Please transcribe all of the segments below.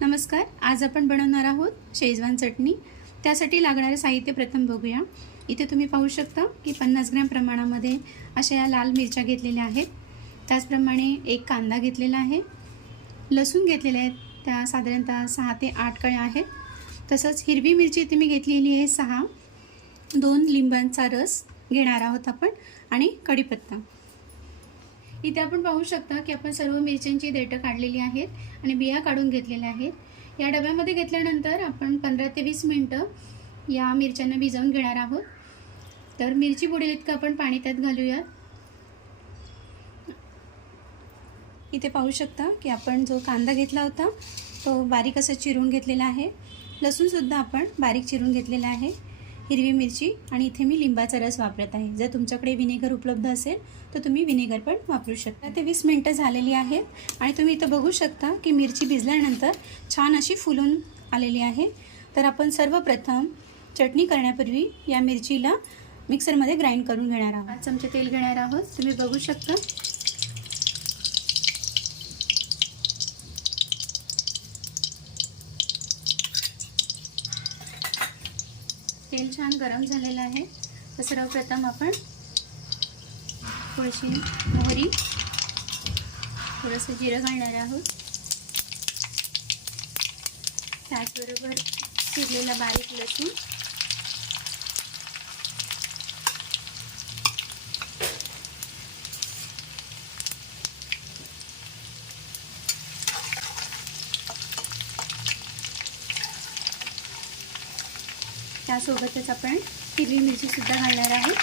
नमस्कार. आज आपण बनवणार आहोत शेजवान चटणी. त्यासाठी लागणारे साहित्य प्रथम बघूया. इथे तुम्ही पाहू शकता की 50 ग्रॅम प्रमाणामध्ये अशा या लाल मिरच्या घेतलेल्या आहेत. त्याचप्रमाणे एक कांदा घेतलेला आहे. लसूण घेतलेले आहेत, त्या साधारणतः 6 ते 8 कळ्या आहेत. तसंच हिरवी मिरची इथे मी घेतलेली आहे 6. 2 लिंबांचा रस घेणार आहोत आपण आणि कढीपत्ता. इथे आपण पाहू शकता की आपण सर्व मिरच्यांची देठं काढलेली आहेत आणि बिया काढून घेतलेल्या आहेत. या डब्यामध्ये घेतल्यानंतर आपण 15 ते 20 मिनिटं या मिरच्यांना भिजवून घेणार आहोत. तर मिरची बुडेल इतकं आपण पाणी त्यात घालूया. इथे पाहू शकता की आपण जो कांदा घेतला होता तो बारीक असं चिरून घेतलेला आहे. लसूणसुद्धा आपण बारीक चिरून घेतलेला आहे. हिरवी मिरची आणि इथे मी लिंबाचा रस वापरत आहे. जर तुमच्याकडे विनेगर उपलब्ध असेल तर तुम्ही विनेगर पण वापरू शकता. ते 20 मिनिटं झालेली आहेत आणि तुम्ही इथं बघू शकता की मिरची भिजल्यानंतर छान अशी फुलून आलेली आहे. तर आपण सर्वप्रथम चटणी करण्यापूर्वी या मिरचीला मिक्सरमध्ये ग्राइंड करून घेणार आहोत. 5 चमचे तेल घेणार आहोत. तुम्ही बघू शकता तेल छान गरम झालेलं आहे. तर सर्वप्रथम आपण थोडीशी मोहरी, थोडंसं जिरं घालणार आहोत. त्याचबरोबर चिरलेला बारीक लसूण, त्यासोबतच आपण हिरवी मिरची सुद्धा घालणार आहोत.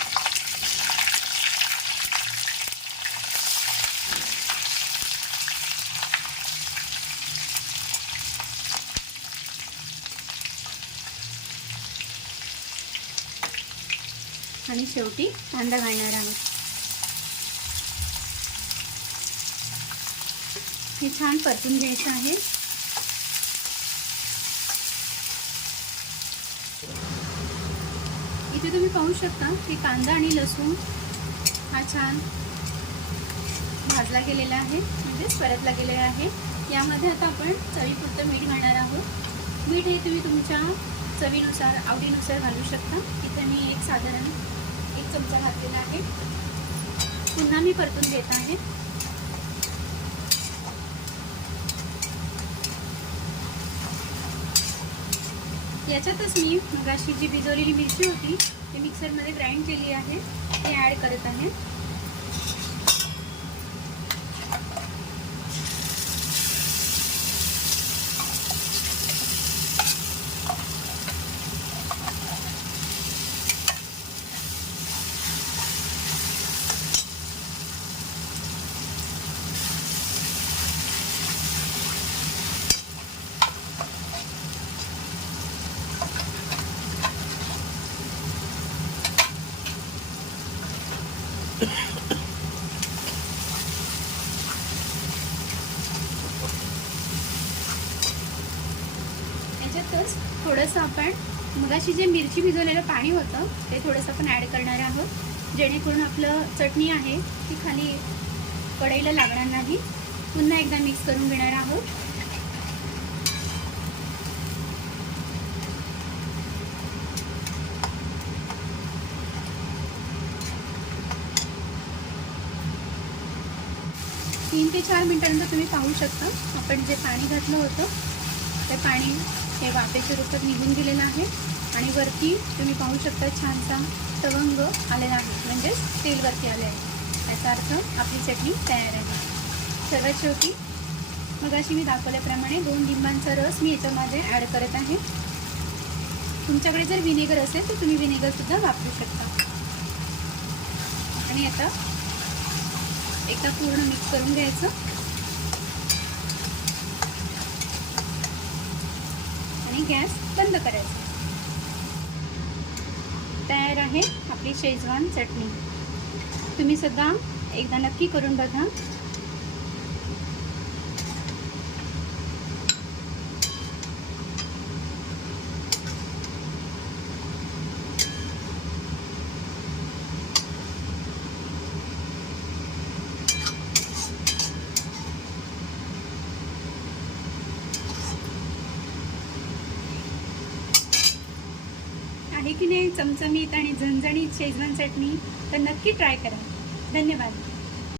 आणि शेवटी कांदा घालणार आहोत. हे छान परतून घ्यायचं आहे. इथे तुम्ही पाहू शकता की कांदा आणि लसूण हा छान भाजला गेलेला आहे, म्हणजेच परतला गेलेला आहे. यामध्ये आता आपण चवीपुरतं मीठ घालणार आहोत. मीठ हे तुम्ही तुमच्या चवीनुसार, आवडीनुसार घालू शकता. इथे मी साधारण 1 चमचा घातलेला आहे. पुन्हा मी परतून घेत आहे. याच्यातच मी मगाशी जी भिजवलेली मिरची होती ती मिक्सरमध्ये ग्राइंड केली आहे, ती ॲड करत आहे. याच्यातच थोडंसं आपण मगाशी जे मिरची भिजवलेलं पाणी होतं ते थोडंसं आपण ॲड करणार आहोत, जेणेकरून आपलं चटणी आहे ती खाली कढईला लागणार नाही. पुन्हा एकदा मिक्स करून घेणार आहोत. तीन ते 4 मिनिटांनंतर तुम्ही पाहू शकता आपण जे पाणी घातलं होतं ते पाणी हे वाफेच्या रूपात निघून गेलेलं आहे आणि वरती तुम्ही पाहू शकता छानसा तवंग आलेला आहे, म्हणजेच तेल वरती आले आहे. याचा अर्थ आपली चटणी तयार आहे. सर्वात शेवटी मगाशी मी दाखवल्याप्रमाणे 2 लिंबांचा रस मी याच्यामध्ये ॲड करत आहे. तुमच्याकडे जर विनेगर असेल तर तुम्ही विनेगरसुद्धा वापरू शकता. आणि आता एकदा पूर्ण मिक्स करून घ्यायचं आणि गॅस बंद करायचा. तयार आहे आपली शेजवान चटणी. तुम्ही सुद्धा एकदा नक्की करून बघा. आहे की नाही चमचमीत आणि झणझणीत शेजवान चटणी, तर नक्की ट्राय करा. धन्यवाद.